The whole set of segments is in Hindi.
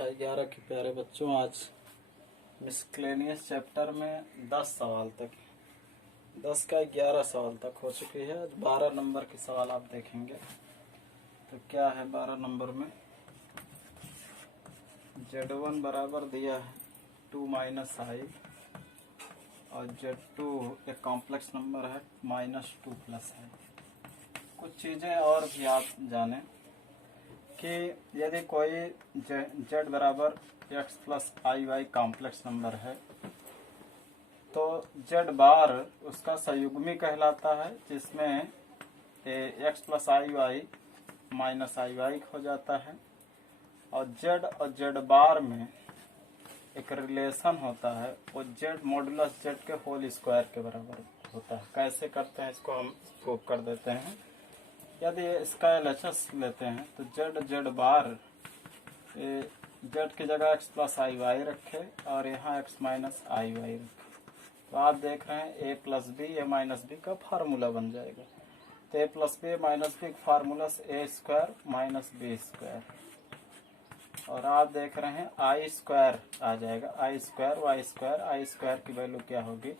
कक्षा 11 के प्यारे बच्चों, आज मिसक्लेनियस चैप्टर में 10 सवाल तक 10 का 11 सवाल तक हो चुकी है। आज 12 नंबर के सवाल आप देखेंगे। तो क्या है 12 नंबर में? Z1 बराबर दिया है 2 माइनस आई और Z2 एक कॉम्प्लेक्स नंबर है -2 प्लस आई। कुछ चीज़ें और भी आप जानें कि यदि कोई z बराबर x प्लस आई वाई कॉम्प्लेक्स नंबर है तो z बार उसका संयुग्मी कहलाता है, जिसमें x प्लस आई वाई माइनस आई वाई हो जाता है। और z बार में एक रिलेशन होता है, वो z मॉडुलस z के होल स्क्वायर के बराबर होता है। कैसे करते हैं इसको हम प्रूव कर देते हैं। यदि इसका LHS लेते हैं तो z बार z की जगह x प्लस आई वाई रखे और यहाँ x माइनस आई वाई रखे, तो आप देख रहे हैं a plus B A minus B का फार्मूला बन जाएगा। तो a plus B minus B का formula a square minus B square, और आप देख रहे हैं आई स्क्वायर आ जाएगा, I square Y square. I square की वैल्यू क्या होगी?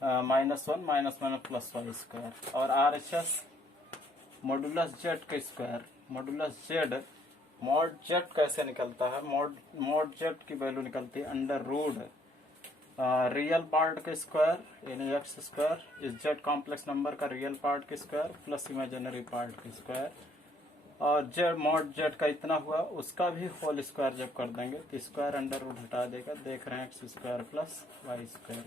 -1 माइनस प्लस वाई स्क्वायर। और RHS मॉडुलस z का square, modulus z mod z कैसे निकलता है? मॉड z की वैल्यू निकलती है अंडर रूट रियल पार्ट का स्क्वायर यानी x स्क्वायर, इस z कॉम्प्लेक्स नंबर का रियल पार्ट का स्क्वायर प्लस इमेजिनरी पार्ट का स्क्वायर, और z मॉड z का इतना हुआ उसका भी होल स्क्वायर जब कर देंगे तो स्क्वायर अंडर रूट हटा देगा। देख रहे हैं x square plus Y square.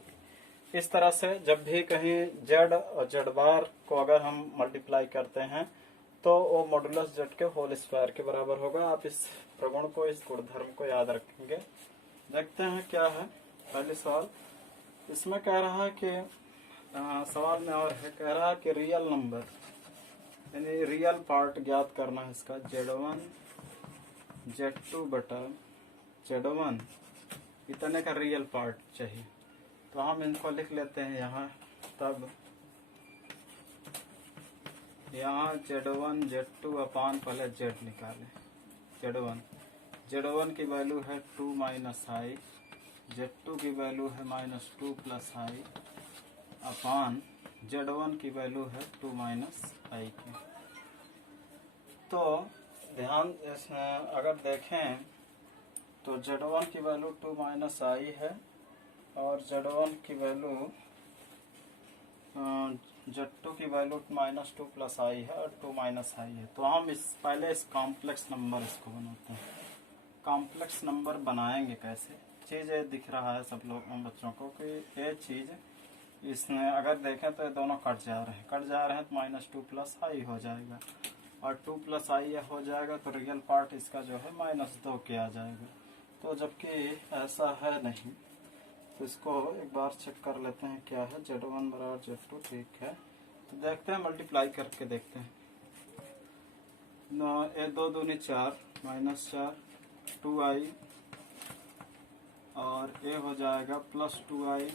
इस तरह से जब भी कहीं z और z बार को अगर हम मल्टीप्लाई करते हैं तो वो मॉडुलस z के होल स्क्वायर के बराबर होगा। आप इस प्रगुण को, इस गुणधर्म को याद रखेंगे। देखते हैं क्या है पहले सवाल। इसमें कह रहा है कि सवाल में और है, कह रहा है कि रियल नंबर यानी रियल पार्ट ज्ञात करना है इसका। Z1 Z2 बटा Z1 इतने का रियल पार्ट चाहिए, तो हम इनको लिख लेते हैं यहाँ। तब यहाँ Z1 Z2 अपान पहले Z निकालें। Z1 की वैल्यू है 2 माइनस आई, Z2 की वैल्यू है -2 प्लस आई अपान Z1 की वैल्यू है 2 माइनस आई की। तो ध्यान अगर देखें तो Z1 की वैल्यू 2 माइनस आई है और Z1 की वैल्यू Z2 की वैल्यू -2 प्लस आई है और 2 माइनस आई है। तो हम पहले इस कॉम्प्लेक्स नंबर इसको बनाते हैं। कॉम्प्लेक्स नंबर बनाएंगे कैसे? चीज़ ये दिख रहा है सब लोग बच्चों को कि ये चीज़ इसमें अगर देखें तो ये दोनों कट जा रहे हैं तो -2 प्लस आई हो जाएगा और 2 प्लस आई हो जाएगा, तो रियल पार्ट इसका जो है -2 के आ जाएगा। तो जबकि ऐसा है नहीं, तो इसको एक बार चेक कर लेते हैं क्या है। Z1 बराबर Z2 ठीक है, तो देखते हैं मल्टीप्लाई करके देखते हैं। 2 दूनी 4 -4 2i और ये हो जाएगा +2i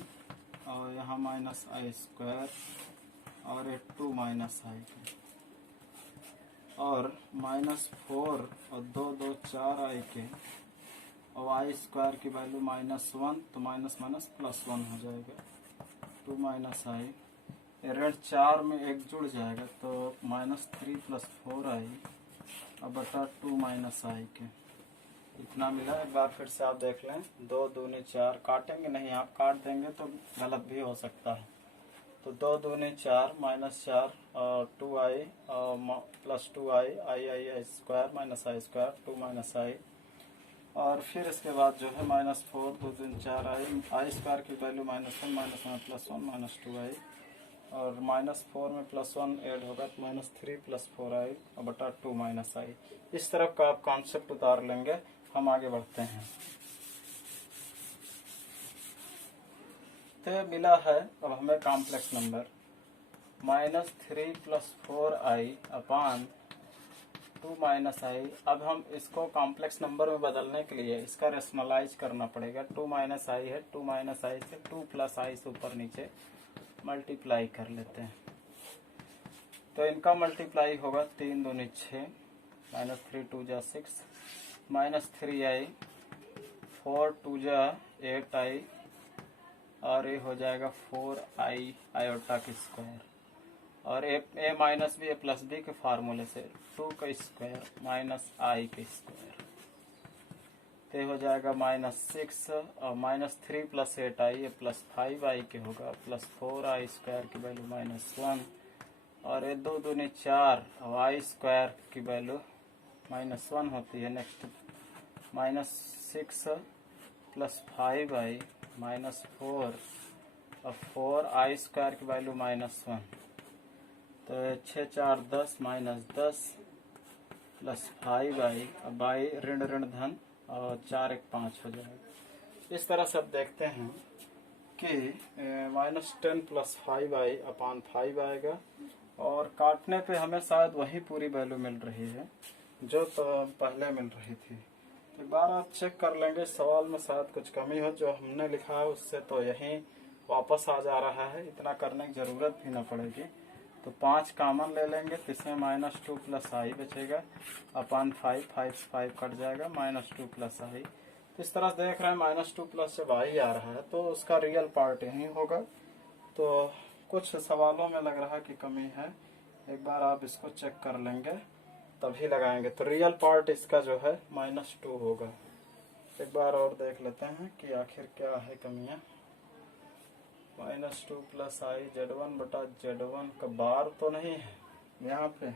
और यहाँ -i स्क्वायर और ये 2 माइनस आई और -4 और 2 2 4 i के और आई स्क्वायर की वैल्यू -1, तो माइनस +1 हो जाएगा 2 माइनस आई। ऋण 4 में एक जुड़ जाएगा तो -3 प्लस 4i और बटा 2 माइनस आई के इतना मिला। एक बार फिर से आप देख लें। 2 दूनी 4 काटेंगे नहीं, आप काट देंगे तो गलत भी हो सकता है। तो 2 दूनी 4 -4 और 2i और +2i I square -i square 2 minus I, और फिर इसके बाद जो है -4 2 3 4 आई स्क्वायर की वैल्यू -1 +1 -2i और -4 में +1 ऐड होगा तो -3 प्लस 4i और बटा 2 माइनस आई। इस तरफ का आप कॉन्सेप्ट उतार लेंगे। हम आगे बढ़ते हैं। तो मिला है अब हमें कॉम्प्लेक्स नंबर -3 प्लस 4i अपान 2 माइनस आई। अब हम इसको कॉम्प्लेक्स नंबर में बदलने के लिए इसका रेशनलाइज करना पड़ेगा। 2 माइनस आई है, 2 माइनस आई से 2 प्लस आई से ऊपर नीचे मल्टीप्लाई कर लेते हैं। तो इनका मल्टीप्लाई होगा 3 दूनी 6 -3 2 जा 6 -3i, 4 2 जा 8i, और ये हो जाएगा 4i आयोटा के स्क्वायर, और a minus B A plus B के फार्मूले से 2 का स्क्वायर माइनस i के स्क्वायर, तो हो जाएगा -6 और -3 + 8i ये +5i के होगा, +4i स्क्वायर की वैल्यू -1, और ये 2 दूनी 4 और i स्क्वायर की वैल्यू -1 होती है। नेक्स्ट -6 + 5i -4 और 4i स्क्वायर की वैल्यू -1, तो 6 4 10 -10 + 5i, अब i ऋण ऋण धन और 4 1 5 हो जाएगा। इस तरह से अब देखते हैं कि -10 + 5i/5 आएगा, और काटने पे हमें शायद वही पूरी वैल्यू मिल रही है जो तो पहले मिल रही थी। एक बार आप चेक कर लेंगे, सवाल में शायद कुछ कमी हो, जो हमने लिखा है उससे तो यही वापस आ जा रहा है, इतना करने की जरूरत भी ना पड़ेगी। तो 5 कॉमन ले लेंगे, तो इसमें -2 + i बचेगा, अपन 5 5 कट जाएगा, -2 + i। तो इस तरह से देख रहे हैं -2 + जब i आ रहा है तो उसका रियल पार्ट यही होगा। तो कुछ सवालों में लग रहा है कि कमी है, एक बार आप इसको चेक कर लेंगे तभी लगाएंगे। तो रियल पार्ट इसका जो है -2 होगा। एक बार और देख लेते हैं कि आखिर क्या है कमियां। -2 + i Z1/Z1 का बार तो नहीं है यहाँ पे,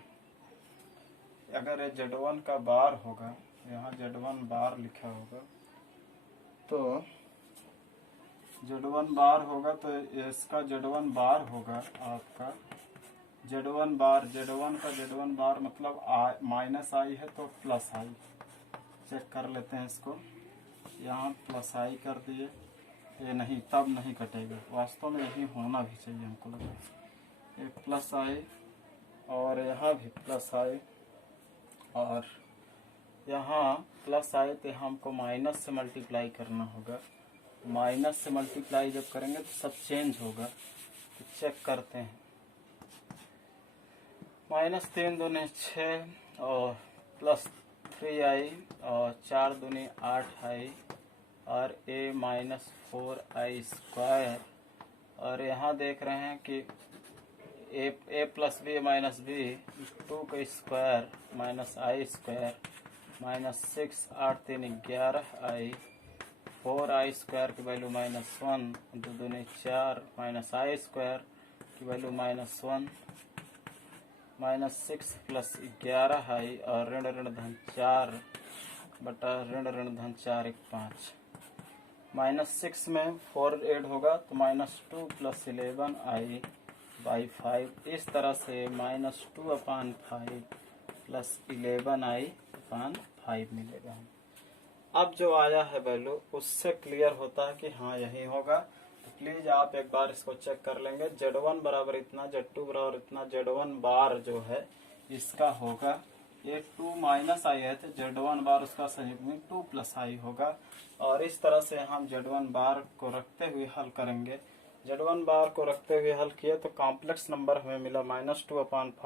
अगर ये Z1 का बार होगा, यहाँ Z1 बार लिखा होगा, तो Z1 बार होगा तो इसका Z1 बार होगा आपका Z1 बार, Z1 का Z1 बार मतलब -i है तो +i। चेक कर लेते हैं इसको, यहाँ +i कर दिए, ये नहीं तब नहीं कटेगा, वास्तव में यही होना भी चाहिए हमको लगा, ये +i और यहाँ भी +i और यहाँ +i, तो हमको माइनस से मल्टीप्लाई करना होगा। माइनस से मल्टीप्लाई जब करेंगे तो सब चेंज होगा। तो चेक करते हैं, -3 दूनी 6 और +3i और 4 दूनी 8i और a -4i स्क्वायर, और यहाँ देख रहे हैं कि a + b -b 2 का square -i square -6 8 3 11i, 4i square की वैल्यू -1, 2 दूनी 4 -i स्क्वायर की वैल्यू -1, -6 + 11i और ऋण ऋण धन 4 बटा ऋण ऋण धन 4 1 5, -6 में 4 ऐड होगा तो -2 + 11i/5। इस तरह से -2/5 + 11i/5 मिलेगा। अब जो आया है वैल्यू उससे क्लियर होता है कि हाँ यही होगा। तो प्लीज आप एक बार इसको चेक कर लेंगे। Z1 बराबर इतना, Z2 बराबर इतना, Z1 बार जो है इसका होगा, ये 2 -i है तो Z1 बार उसका संयुग्मी 2 + i होगा। और इस तरह से हम Z1 बार को रखते हुए हल करेंगे। Z1 बार को रखते हुए हल किए तो कॉम्प्लेक्स नंबर हमें मिला -2/5 +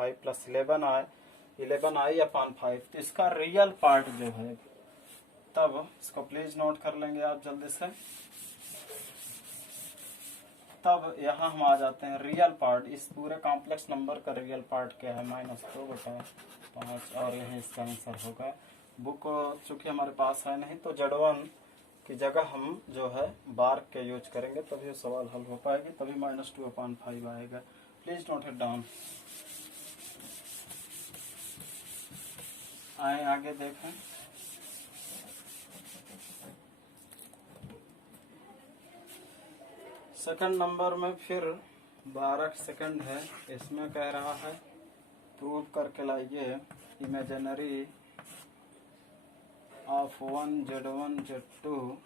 11i/5। तो इसका रियल पार्ट जो है, तब इसको प्लीज नोट कर लेंगे आप जल्दी से। तब यहाँ हम आ जाते हैं रियल पार्ट, इस पूरे कॉम्प्लेक्स नंबर का रियल पार्ट क्या है, -2/5, और यही इसका आंसर होगा। बुक चूंकि हमारे पास है नहीं तो Z1 की जगह हम जो है बार के यूज करेंगे, तभी सवाल हल हो पाएगी, तभी -2/5 आएगा। Please note it down. आए आगे देखें। सेकंड नंबर में फिर 12 सेकंड है, इसमें कह रहा है प्रूव करके लाइए इमेजिनरी ऑफ 1 Z1 Z2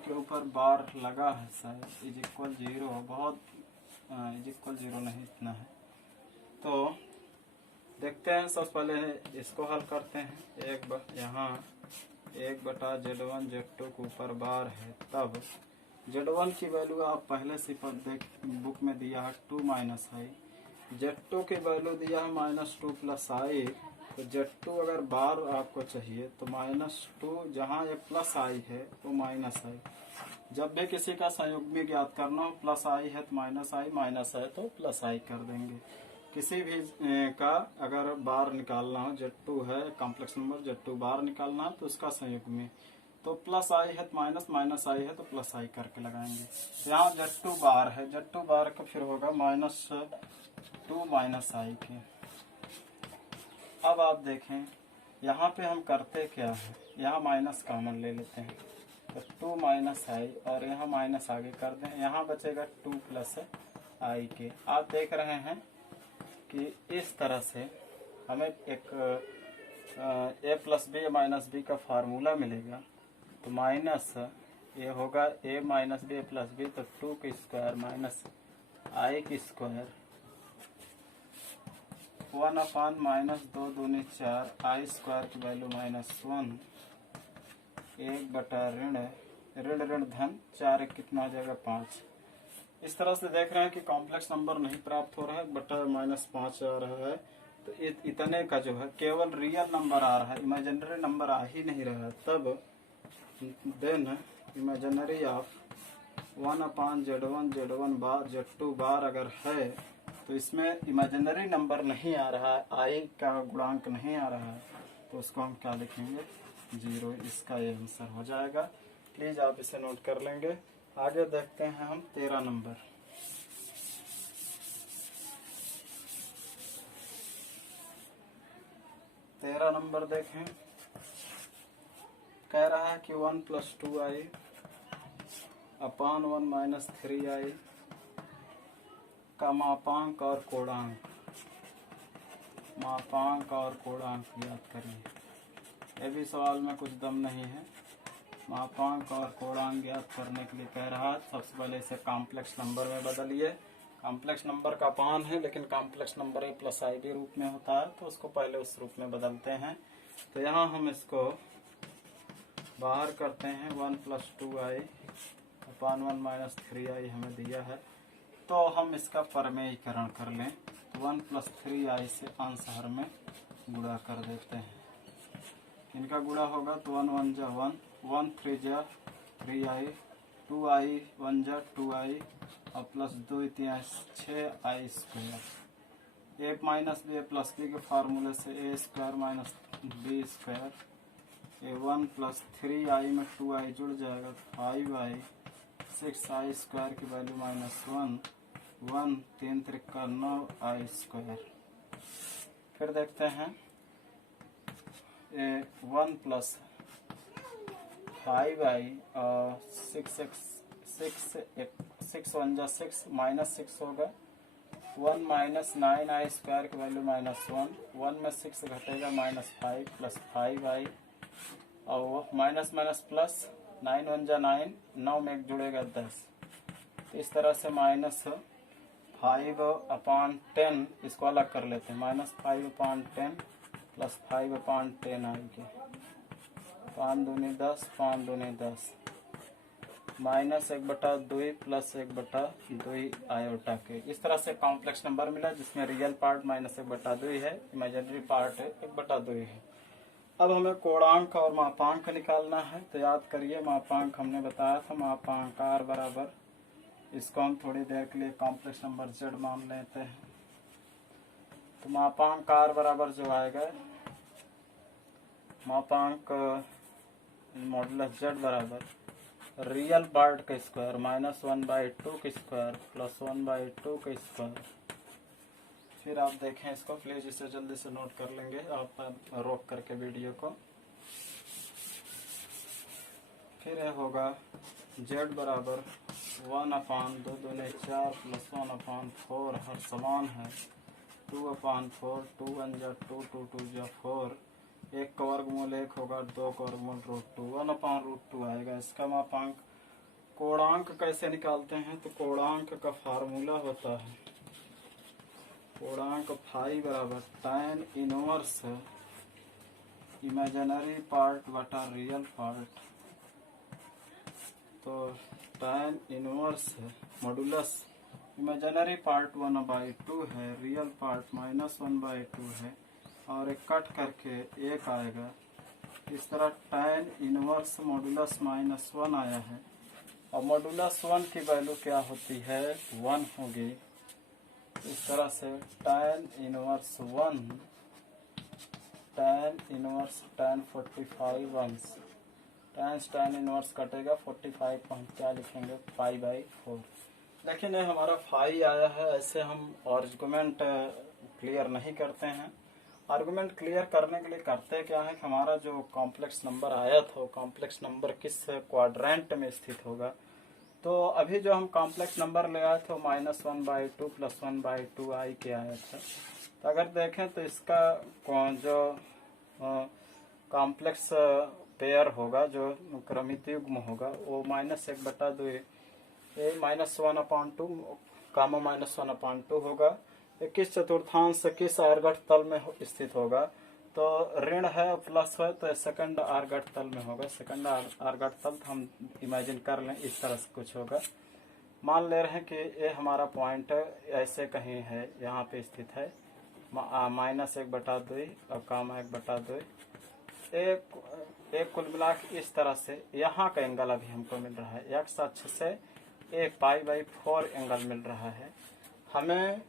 के ऊपर बार लगा है शायद =0, बहुत =0 नहीं इतना है। तो देखते हैं, सबसे पहले इसको हल करते हैं। यहाँ 1/Z1 Z2 के ऊपर बार है, तब Z1 की वैल्यू आप पहले से बुक में दिया है 2 - i, Z2 की वैल्यू दिया है -2 + i तो Z2 अगर बार आपको चाहिए तो -2, जहाँ ये प्लस आई है वो माइनस आई। जब भी किसी का संयुग्मी ज्ञात करना हो, प्लस आई है तो माइनस आई, माइनस है तो प्लस आई कर देंगे। किसी भी का अगर बार निकालना हो, Z2 है कॉम्प्लेक्स नंबर, Z2 बार निकालना है तो उसका संयुग्मी, तो प्लस आई है तो माइनस, माइनस आई है तो प्लस आई करके लगाएंगे। यहाँ Z2 बार है, Z2 बार का फिर होगा -2 माइनस आई के। अब आप देखें यहाँ पे हम करते क्या है, यहाँ माइनस कॉमन ले लेते हैं तो 2 माइनस आई, और यहाँ माइनस आगे कर दें, यहाँ बचेगा 2 प्लस आई के। आप देख रहे हैं कि इस तरह से हमें एक a plus B minus B का फार्मूला मिलेगा। तो माइनस ये होगा a minus B plus B, तो 2 की स्क्वायर माइनस आई की स्क्वायर 1/-2 दूनी 4, आई स्क्वायर की वैल्यू -1, 1 ऋण ऋण धन 4 कितना हो जाएगा 5। इस तरह से देख रहे हैं कि कॉम्प्लेक्स नंबर नहीं प्राप्त हो रहा है, बटा -5 आ रहा है। तो इतने का जो है केवल रियल नंबर आ रहा है, इमेजिनरी नंबर आ ही नहीं रहा है। तब then imaginary of 1/Z1 bar Z2 bar अगर है तो इसमें इमेजिनरी नंबर नहीं आ रहा है, आई का गुणांक नहीं आ रहा है, तो उसको हम क्या लिखेंगे 0। इसका ये आंसर हो जाएगा। प्लीज आप इसे नोट कर लेंगे। आगे देखते हैं हम 13 नंबर। देखें, कह रहा है कि 1 + 2i /1 - 3i का मापांक और कोणांक, ज्ञात करिए। ये भी सवाल में कुछ दम नहीं है। मापांक और कोणांक ज्ञात करने के लिए कह रहा है, सबसे पहले इसे कॉम्प्लेक्स नंबर में बदलिए। कॉम्प्लेक्स नंबर का अपान है, लेकिन कॉम्प्लेक्स नंबर a + i रूप में होता है, तो उसको पहले उस रूप में बदलते हैं। तो यहाँ हम इसको बाहर करते हैं, 1 + 2i /1 - 3i हमें दिया है, तो हम इसका परमेयीकरण कर लें। तो 1 + 3i से अंश हर में गुणा कर देते हैं। इनका गुणा होगा तो 1 1 जा 1, 1 3 जा 3i, 2i 1 जा 2i, और प्लस 2 इतिहास 6i square. a minus B plus B के फार्मूले से a square minus B square, ये 1 + 3i में 2i जुड़ जाएगा 5i, 6i स्क्वायर की वैल्यू -1, 1 3 त्रिका 9i स्क्वायर। फिर देखते हैं 1 + 5i और 6 1 जा 6 -6 होगा, 1 - 9i स्क्वायर की वैल्यू -1, 1 में 6 घटेगा -5 + 5i, और माइनस माइनस प्लस 9 1 जा 9, 9 में एक जुड़ेगा 10। तो इस तरह से -5/10 इसको अलग कर लेते हैं, -5/10 + 5/10 आएगी, 5 दूनी 10, 5 दूनी 10, -1/2 + 1/2 आयोटा के। इस तरह से कॉम्प्लेक्स नंबर मिला, जिसमें रियल पार्ट -1/2 है, इमेजिनरी पार्ट 1/2 है। अब हमें कोणांक और मापांक निकालना है। तो याद करिए, मापांक हमने बताया था, मापांक r बराबर, इसको हम थोड़ी देर के लिए कॉम्प्लेक्स नंबर z मान लेते हैं। तो मापांक r बराबर जो आएगा, मापांक मॉडुलस z बराबर रियल पार्ट का स्क्वायर -1/2 का स्क्वायर + 1/2 का स्क्वायर। फिर आप देखें इसको, प्लीज इसे जल्दी से नोट कर लेंगे आप रोक करके वीडियो को। फिर यह होगा z बराबर 1/2 दूनी 4 + 1/4, हर समान है 2/4, 2 1 जा 2, 2 2 जा 4, 1 का वर्गमूल 1 होगा, 2 का वर्गमूल √2, 1/√2 आएगा। इसका मापांक। कोणांक कैसे निकालते हैं? तो कोणांक का फार्मूला होता है, कोणांक फाई बराबर tan इनवर्स इमेजिनरी पार्ट बटा रियल पार्ट। तो tan inverse modulus imaginary part 1/2 है, रियल पार्ट -1/2 है, और एक कट करके एक आएगा। इस तरह tan इनवर्स मॉडुलस -1 आया है और मॉडुलस 1 की वैल्यू क्या होती है 1 होगी। इस तरह से tan inverse 1 tan inverse tan 45 अंश tan इनवर्स कटेगा 45 को हम क्या लिखेंगे π/4। लेकिन ये हमारा फाई आया है, ऐसे हम आर्गुमेंट क्लियर नहीं करते हैं। आर्गुमेंट क्लियर करने के लिए करते क्या है कि हमारा जो कॉम्प्लेक्स नंबर आया था वो कॉम्प्लेक्स नंबर किस क्वाड्रेंट में स्थित होगा। तो अभी जो हम कॉम्प्लेक्स नंबर ले आए थे -1/2 + 1/2 i के आया था। तो अगर देखें तो इसका जो कॉम्प्लेक्स पेयर होगा, जो क्रमित युग्म होगा, वो -1/2 -1/2 कामा -1/2 होगा। किस चतुर्थांश किस आर्गठ तल में स्थित होगा, तो ऋण है प्लस है तो सेकंड आर्गठ तल में होगा। सेकंड आर्गठ तल हम इमेजिन कर लें इस तरह से कुछ होगा। मान ले रहे हैं कि ये हमारा पॉइंट ऐसे कहीं है, यहाँ पे स्थित है -1/2 और कामा 1/2। एक कुल मिला के इस तरह से यहाँ का एंगल अभी हमको मिल रहा है x अक्ष से एक π/4 एंगल मिल रहा है। हमें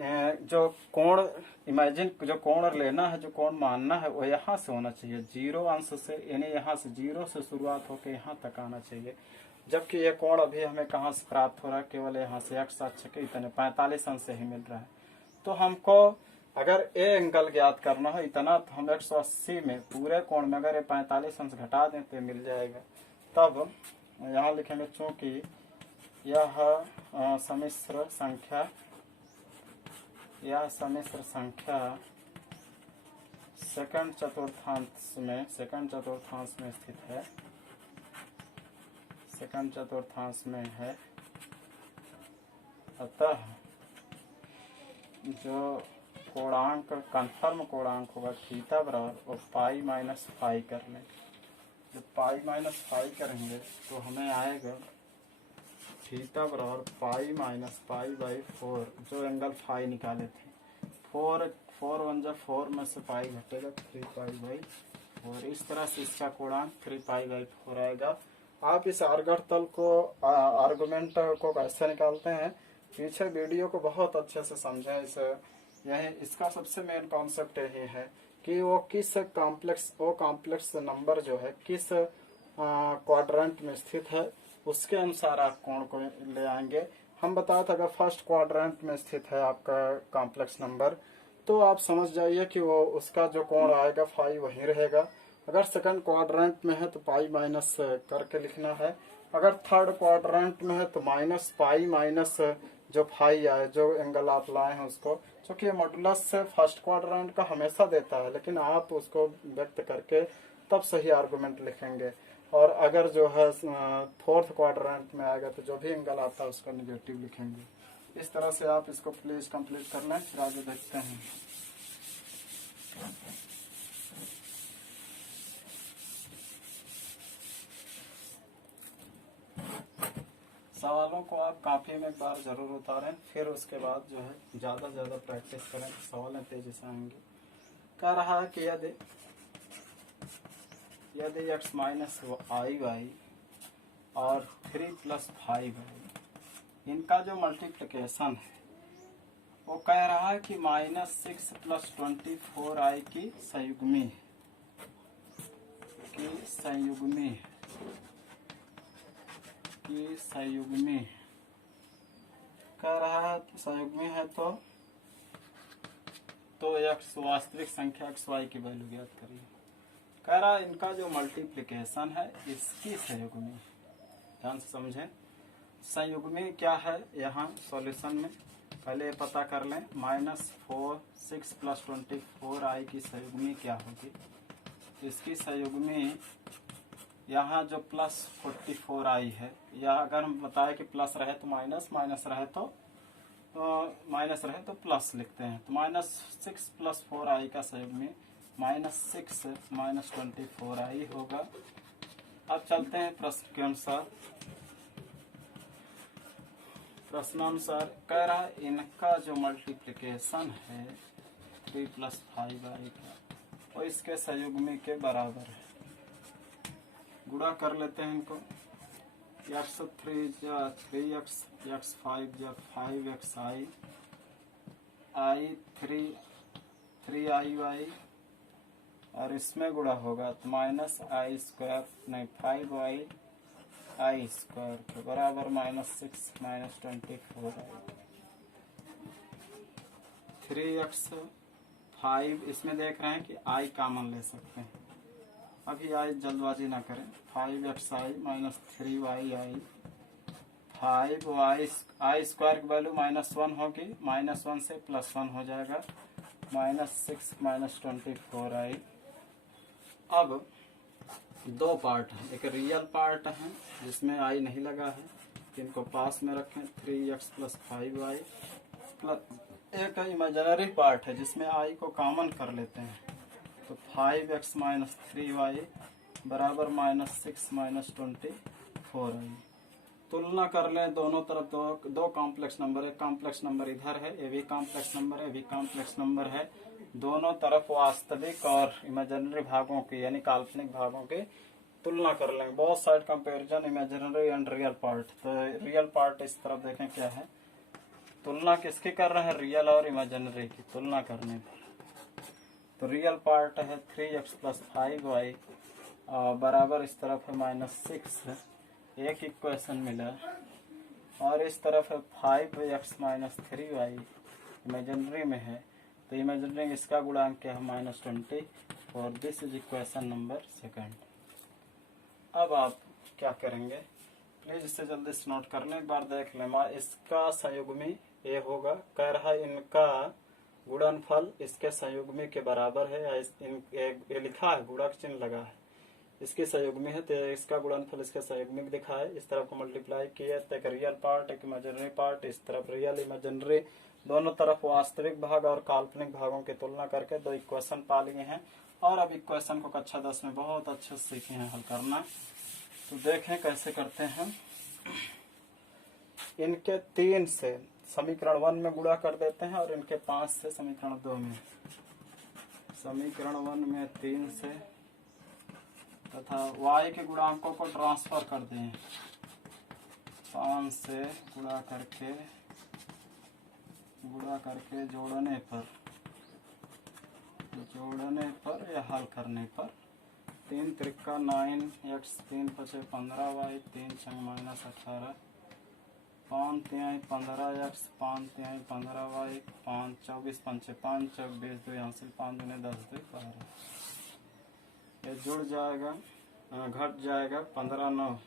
जो कोण इमेजिन जो कोण लेना है, जो कोण मानना है, वो यहाँ से होना चाहिए 0 अंश से, यानी यहाँ से 0 से शुरुआत होकर यहाँ तक आना चाहिए। जबकि ये कोण अभी हमें कहाँ से प्राप्त हो रहा है, केवल यहाँ से x अक्ष के इतने 45 अंश से ही मिल रहा है। तो हमको अगर ए एंगल ज्ञात करना हो इतना, तो हम 180 में पूरे कोण में अगर 45 अंश घटा दें तो मिल जाएगा। तब यहाँ लिखेंगे चूंकि यह सम्मिश्र संख्या सेकंड चतुर्थांश में स्थित है, सेकंड चतुर्थांश में है। अतः जो कोणांक कन्फर्म कोणांक होगा थीटा बराबर और π-φ कर लें। जब π-φ करेंगे तो हमें आएगा थीटा बराबर π-π/4, जो एंगल फाई निकाले थे। 4 1 जा 4 में से पाई घटेगा 3π/4। इस तरह से इसका कोणांक 3π/4 आएगा। आप इस आर्गठ तल को आर्गुमेंट को कैसे निकालते हैं, पीछे वीडियो को बहुत अच्छे से समझें। इसका सबसे मेन कॉन्सेप्ट यही है कि वो किस कॉम्प्लेक्स नंबर जो है किस क्वाड्रेंट में स्थित है, उसके अनुसार आप कोण को ले आएंगे। हम बताया था अगर फर्स्ट क्वाड्रेंट में स्थित है आपका कॉम्प्लेक्स नंबर, तो आप समझ जाइए कि वो उसका जो कोण आएगा फाई वही रहेगा। अगर सेकंड क्वाड्रेंट में है तो पाई माइनस करके लिखना है। अगर थर्ड क्वाड्रेंट में है तो माइनस पाई माइनस जो फाई आए, जो एंगल आप लाए हैं उसको, क्योंकि मॉडुलस से फर्स्ट क्वाड्रेंट का हमेशा देता है, लेकिन आप उसको व्यक्त करके तब सही आर्गुमेंट लिखेंगे। और अगर जो है फोर्थ क्वाड्रेंट में आएगा तो जो भी एंगल आता है उसका नेगेटिव लिखेंगे। इस तरह से आप इसको प्लीज कंप्लीट कर लें, फिर आगे देखते हैं। सवालों को आप कॉपी में एक बार जरूर उतारें, फिर उसके बाद जो है ज्यादा से ज्यादा प्रैक्टिस करें, सवाल तेजी से आएंगे। कह रहा है कि यदि x - iy और 3 + 5y इनका जो मल्टीप्लिकेशन है वो कह रहा है कि -6 + 24i की संयुग्मी कह रहा है कि संयुग्मी है तो x वास्तविक संख्या xy की वैल्यू ज्ञात करिए। कह रहा है इनका जो मल्टीप्लिकेशन है इसकी संयुग्मी, ध्यान से समझें। संयुग्मी क्या है, यहाँ सॉल्यूशन में पहले पता कर लें। -6 + 24i की संयुग्मी क्या होगी। इसकी संयुग्मी यहाँ जो +44i है, या अगर हम बताए कि प्लस रहे तो माइनस, माइनस रहे तो प्लस लिखते हैं। तो -6 + 4i का संयुग्मी -6 - 24i होगा। अब चलते हैं प्रश्न के अनुसार। प्रश्नानुसार कह रहा है इनका जो मल्टीप्लिकेशन है 3 प्लस 5i का और इसके संयुग्मी के बराबर है। गुणा कर लेते हैं इनको। x3 जा 3x, x5 जा 5xi, i3i और इसमें गुणा होगा तो माइनस आई स्क्वायर नहीं 5i स्क्वायर के बराबर -6 -24i। 3x 5 इसमें देख रहे हैं कि i कॉमन ले सकते हैं, अभी i जल्दबाजी ना करें। 5xi minus 3yi 5i square की वैल्यू -1 होगी, -1 से +1 हो जाएगा, -6 -24i। अब दो पार्ट हैं, एक रियल पार्ट है जिसमें i नहीं लगा है, इनको पास में रखें 3x + 5y प्लस एक इमेजिनरी पार्ट है जिसमें i को कॉमन कर लेते हैं तो 5x - 3y बराबर -6 -24i। तुलना कर लें दोनों तरफ, दो कॉम्प्लेक्स नंबर, एक कॉम्प्लेक्स नंबर इधर है, ये भी कॉम्प्लेक्स नंबर है, ये भी कॉम्प्लेक्स नंबर है। दोनों तरफ वास्तविक और इमेजिनरी भागों की यानी काल्पनिक भागों की तुलना कर लेंगे। Both side comparison imaginary and real part. तो रियल पार्ट इस तरफ देखें क्या है, तुलना किसकी कर रहे हैं, रियल और इमेजिनरी की तुलना करने पर। तो रियल पार्ट है 3x + 5y बराबर इस तरफ है -6 है, एक इक्वेशन मिला, और इस तरफ है 5x - 3y इमेजिनरी में है, तो इमेजिनरी इसका गुणांक क्या है -20 और दिस इज इक्वेशन नंबर 2। अब आप क्या करेंगे, प्लीज इसे जल्दी से नोट कर लें, एक बार देख लें। इसका संयुग्मी ये होगा, कह रहा है इनका गुणनफल इसके संयुग्मी के बराबर है, या ये लिखा है गुणक चिन्ह लगा है, इसके संयुग्मी है तो इसका गुणनफल इसके संयुग्मी में दिखा है। इस तरफ को मल्टीप्लाई किया तो एक रियल पार्ट एक इमेजिनरी पार्ट, इस तरफ रियल इमेजिनरी, दोनों तरफ वास्तविक भाग और काल्पनिक भागों की तुलना करके दो इक्वेशन पा लिए हैं। और अब इक्वेशन को कक्षा 10 में बहुत अच्छे से सीखे हैं हल करना। तो देखें कैसे करते हैं। इनके 3 से समीकरण 1 में गुणा कर देते हैं और इनके 5 से समीकरण 2 में। समीकरण 1 में 3 से तथा y के गुणांकों को ट्रांसफर कर दें 5 से गुणा करके जोड़ने पर या हल करने पर 3 Trika 9x 3 × 15y 3 × -18 5 3 15x 5 3 15y 5 24 5 5 24 2 हासिल 5 दूनी 10 2 12। ये जुड़ जाएगा घट जाएगा 15 9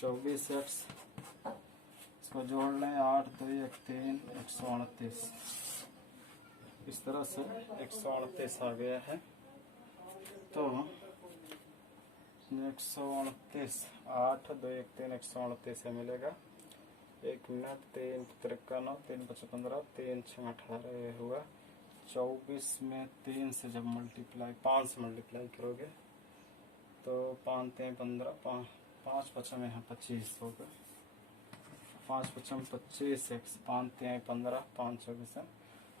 24x, इसको जोड़ लें 8 2 1 3 138। इस तरह से 138 आ गया है। तो 138 8 2 1 3 138 से मिलेगा। 1 मिनट 3 त्रिका 9 3 × 15 3 × 18 हुआ। 24 में 3 से जब मल्टीप्लाई 5 से मल्टीप्लाई करोगे तो 5 3 15 5 5 में यहाँ 25 होगा। 5 5 25 x 5 3 15 5 24 है,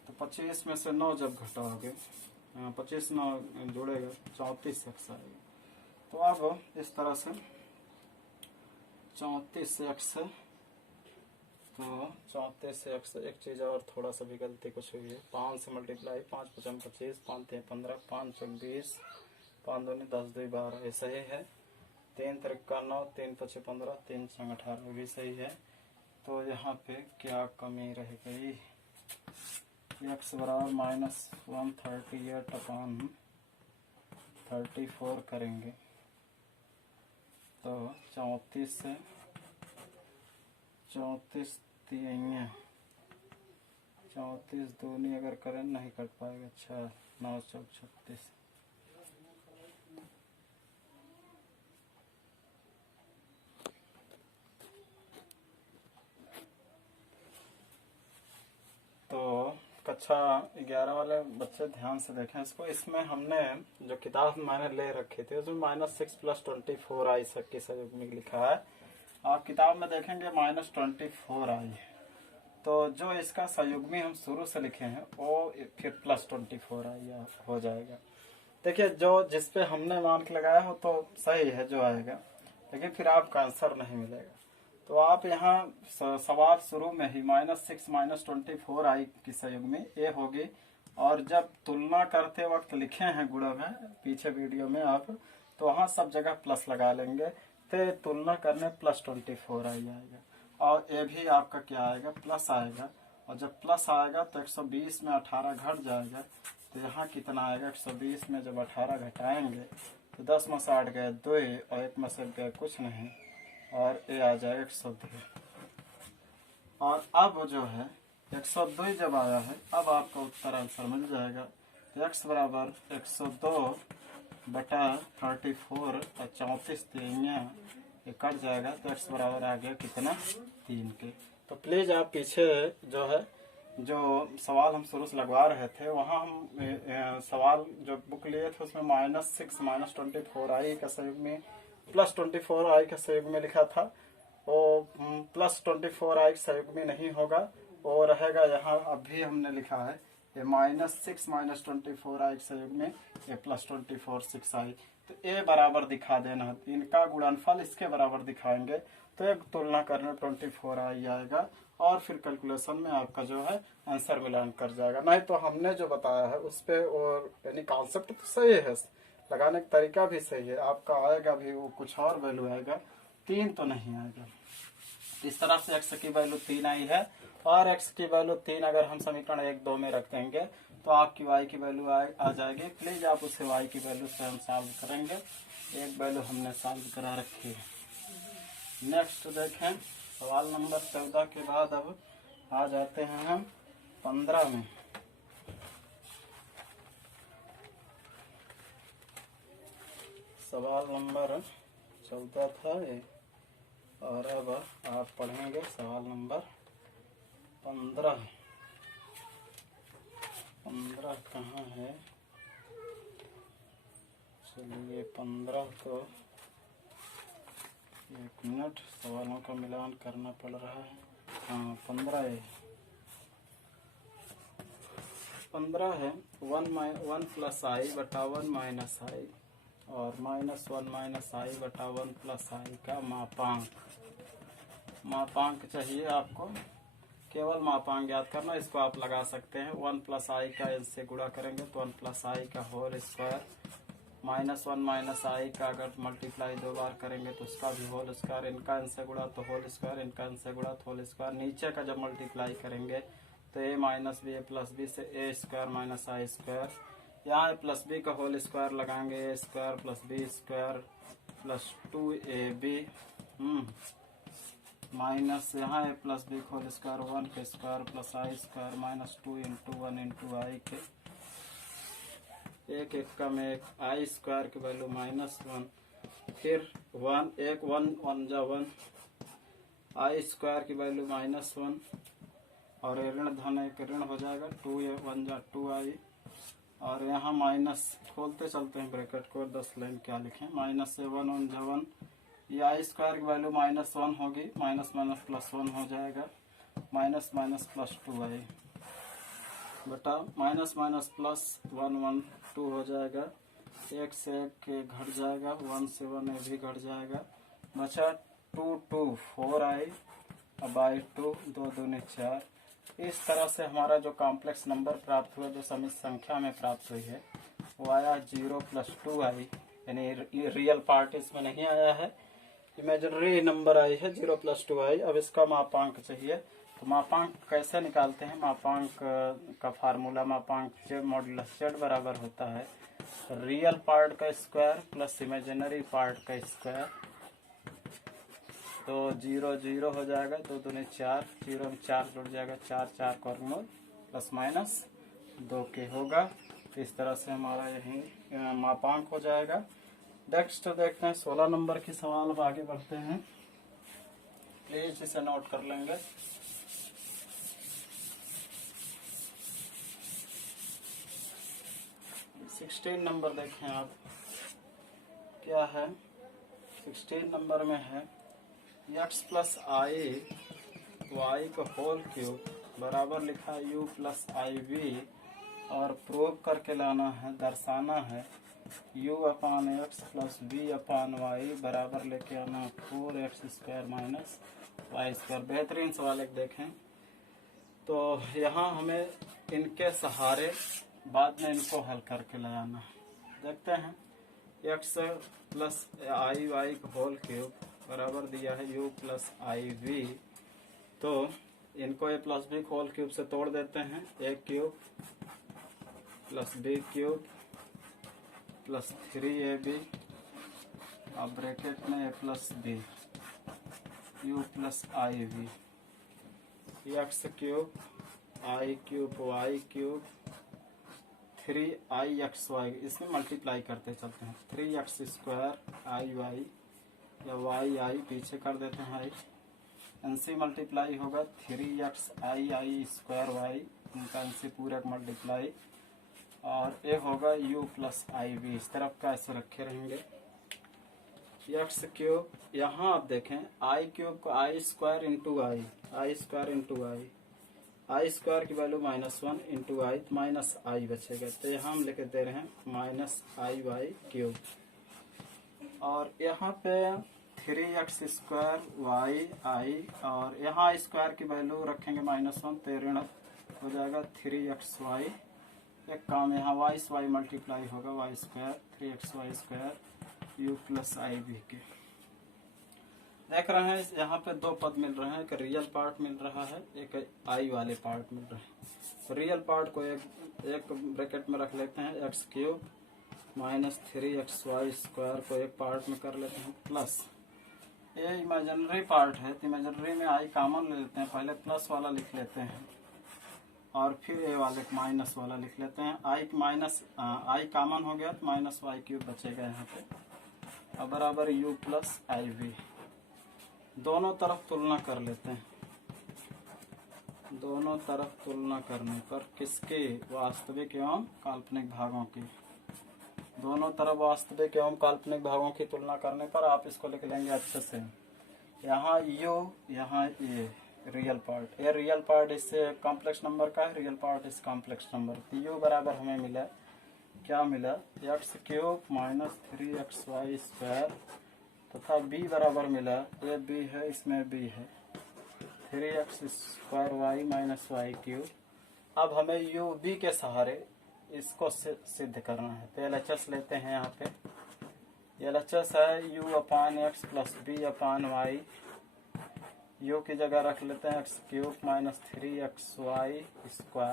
तो 25 में से 9 जब घटाओगे 25 9 जोड़ेगा 34x आएगा। तो अब इस तरह से 34x, तो 34x एक चीज़ और थोड़ा सा भी गलती कुछ हुई है। 5 से मल्टीप्लाई 5 5 25 5 3 15 5 4 20 5 2 10 2 12 ये सही है। 3 त्रिका 9 3 5 15 3 6 18 भी सही है। तो यहाँ पे क्या कमी रह गई, x बराबर -138/34 करेंगे तो 34 से 34 दूनी अगर करें नहीं कट पाएगा। अच्छा 9 4 36। तो कक्षा 11 वाले बच्चे ध्यान से देखें इसको। इसमें हमने जो किताब मैंने ले रखी थी उसमें -6 + 24i की संयुग्मी लिखा है। आप किताब में देखेंगे -24i है। तो तो जो इसका संयुग्मी हम शुरू से लिखे हैं वो फिर +24 हो जाएगा। देखिए जो जिस पे हमने मान के लगाया हो तो सही है जो आएगा, लेकिन फिर आपका आंसर नहीं मिलेगा। तो आप यहाँ सवाल शुरू में ही -6 -24i की संयुग्मी ए होगी, और जब तुलना करते वक्त लिखे हैं गुणा में पीछे वीडियो में आप, तो वहाँ सब जगह प्लस लगा लेंगे, तो तुलना करने +24i आएगा, और ए भी आपका क्या आएगा, प्लस आएगा। और जब प्लस आएगा तो 120 में 18 घट जाएगा, तो यहाँ कितना आएगा, 120 में जब 18 घटाएंगे तो 10 में से 8 गए 2 और 1 में से गए कुछ नहीं, और ए आ जाएगा 102। और अब जो है 102 जब आया है, अब आपका उत्तर आंसर मिल जाएगा। तो x बराबर 102 बटा 34 और 34 3 ये कट जाएगा, तो x बराबर आ गया कितना, 3 के। तो प्लीज आप पीछे जो है जो सवाल हम शुरू से लगवा रहे थे वहाँ हम सवाल जो बुक लिए थे उसमें -6 -24i का संयुग्मी +24i का संयुग्मी लिखा था, वो +24i संयुग्मी नहीं होगा, वो रहेगा यहाँ। अभी हमने लिखा है ये -6 -24i संयुग्मी ये +24 6i, तो ए बराबर दिखा देना, इनका गुणनफल इसके बराबर दिखाएंगे तो एक तुलना करने 24i आएगा, और फिर कैलकुलेशन में आपका जो है आंसर मिलान कर जाएगा। नहीं तो हमने जो बताया है उस पे, और यानी कॉन्सेप्ट तो सही है, लगाने का तरीका भी सही है, आपका आएगा भी वो कुछ और वैल्यू आएगा, 3 तो नहीं आएगा। इस तरह से x की वैल्यू 3 आई है, और x की वैल्यू 3 अगर हम समीकरण 1 2 में रख देंगे तो आपकी y की वैल्यू आ जाएगी। प्लीज आप उसे y की वैल्यू से हम सॉल्व करेंगे, एक वैल्यू हमने सॉल्व करा रखी है। नेक्स्ट देखें, सवाल नंबर 14 के बाद अब आ जाते हैं हम 15 में। सवाल नंबर 14 था ये, और अब आप पढ़ेंगे सवाल नंबर 15। 15 कहाँ है, चलिए 15 तो 1 मिनट, सवालों का मिलान करना पड़ रहा है। हाँ 15 है, 15 है 1 + i बटा 1 - i और -1 - i बटा 1 + i का मापांक चाहिए आपको। केवल मापांक याद करना, इसको आप लगा सकते हैं। 1 + i का इससे गुणा करेंगे तो 1 + i का होल स्क्वायर, -1 - i का अगर मल्टीप्लाई 2 बार करेंगे तो उसका भी होल स्क्वायर, इनका इनसे गुणा तो होल स्क्वायर, इनका इनसे गुणा तो होल स्क्वायर। नीचे का जब मल्टीप्लाई करेंगे तो a - b a + b से a² - i²। यहाँ +b का होल स्क्वायर लगाएंगे, a² + b² + 2ab माइनस यहाँ a + b होल स्क्वायर 1 के स्क्वायर + i² -2 × 1 × i के एक का में एक i² की वैल्यू -1, फिर 1 1 1 जा 1 i² की वैल्यू -1, और ऋण धन एक ऋण हो जाएगा 2 1 जा 2i, और यहाँ माइनस खोलते चलते हैं ब्रैकेट को, 10 लाइन क्या लिखें, -1 1 जा 1, ये i² की वैल्यू -1 होगी, +1 हो जाएगा, -+2i बटा -+1 1 2 हो जाएगा, 1 से 1 घट जाएगा, 1 से 1 ये भी घट जाएगा, बचा 2 2 4i बाई 2 2 दूनी 4। इस तरह से हमारा जो कॉम्प्लेक्स नंबर प्राप्त हुआ, जो समित संख्या में प्राप्त हुई है, वो आया 0 + 2i, यानी रियल पार्ट इसमें नहीं आया है, इमेजिनरी नंबर आई है 0 + 2i। अब इसका मापांक चाहिए, तो मापांक कैसे निकालते हैं, मापांक का फार्मूला, मापांक z मॉडुलस z बराबर होता है रियल पार्ट का स्क्वायर प्लस इमेजिनरी पार्ट का स्क्वायर। तो 0 0 हो जाएगा, 2 दूनी 4, 0 में 4 जुड़ जाएगा, 4 4 का वर्गमूल ±2 के होगा। इस तरह से हमारा यही मापांक हो जाएगा। नेक्स्ट देखते हैं 16 नंबर की सवाल। अब आगे बढ़ते हैं, प्लीज इसे नोट कर लेंगे। सिक्सटीन नंबर देखें आप, क्या है 16 नंबर में है x + i y का होल क्यूब बराबर लिखा है u प्लस आई वी, और प्रूव करके लाना है, दर्शाना है u अपान x plus B upon y बराबर लेके आना 4x² माइनस y²। बेहतरीन सवाल एक देखें तो यहाँ हमें इनके सहारे बाद में इनको हल करके लगाना है। देखते हैं x प्लस आई वाई होल क्यूब बराबर दिया है u प्लस आई वी, तो इनको a plus B whole cube से तोड़ देते हैं, a cube plus B cube plus 3ab और ब्रैकेट में a plus B u plus I V, X cube I cube Y cube 3ixy, इसमें मल्टीप्लाई करते चलते हैं, 3x² आई वाई या वाई आई पीछे कर देते हैं आई, एनसी मल्टीप्लाई होगा 3x आई, इनका एनसी पूरा मल्टीप्लाई, और ये होगा u प्लस आई वी, इस तरफ का ऐसे रखे रहेंगे। एक्स क्यूब, यहाँ आप देखें आई क्यूब को i² इंटू आई, i² इंटू आई स्क्वायर की वैल्यू -1 इंटू आई, माइनस आई बचेगा, तो यहाँ हम लेके दे रहे हैं माइनस आई वाई क्यूब, और यहाँ पे 3x² वाई आई, और यहाँ स्क्वायर की वैल्यू रखेंगे -1, तो ऋण हो जाएगा 3xy, एक काम यहाँ y मल्टीप्लाई होगा y² 3xy² u plus I we के। देख रहे हैं यहाँ पे दो पद मिल रहे हैं, एक रियल पार्ट मिल रहा है, एक आई वाले पार्ट मिल रहे हैं। तो रियल पार्ट को एक ब्रैकेट में रख लेते हैं, एक्स क्यूब माइनस 3xy² को एक पार्ट में कर लेते हैं, प्लस ये इमेजिनरी पार्ट है, तो इमेजिनरी में आई कॉमन ले लेते हैं, पहले प्लस वाला लिख लेते हैं और फिर ए वाले माइनस वाला लिख लेते हैं। आई कॉमन हो गया तो माइनस वाई क्यूब बचेगा यहाँ पे, अब बराबर u प्लस आई वी। दोनों तरफ तुलना कर लेते हैं, दोनों तरफ तुलना करने पर किसके, वास्तविक एवं काल्पनिक भागों की, दोनों तरफ वास्तविक एवं काल्पनिक भागों की तुलना करने पर आप इसको लिख लेंगे अच्छे से। यहाँ u, यहाँ a रियल पार्ट, ये रियल पार्ट इससे कॉम्प्लेक्स नंबर का है, रियल पार्ट इस कॉम्प्लेक्स नंबर, तो u बराबर हमें मिला, क्या मिला, एक्स क्यूब माइनस 3xy² तथा b बराबर मिला, ये b है इसमें b है 3x² माइनस वाई क्यूब। अब हमें u b के सहारे इसको सिद्ध करना है, तो LHS लेते हैं, यहाँ पे LHS है u अपान x plus B upon y, u की जगह रख लेते हैं एक्स क्यूब माइनस 3xy²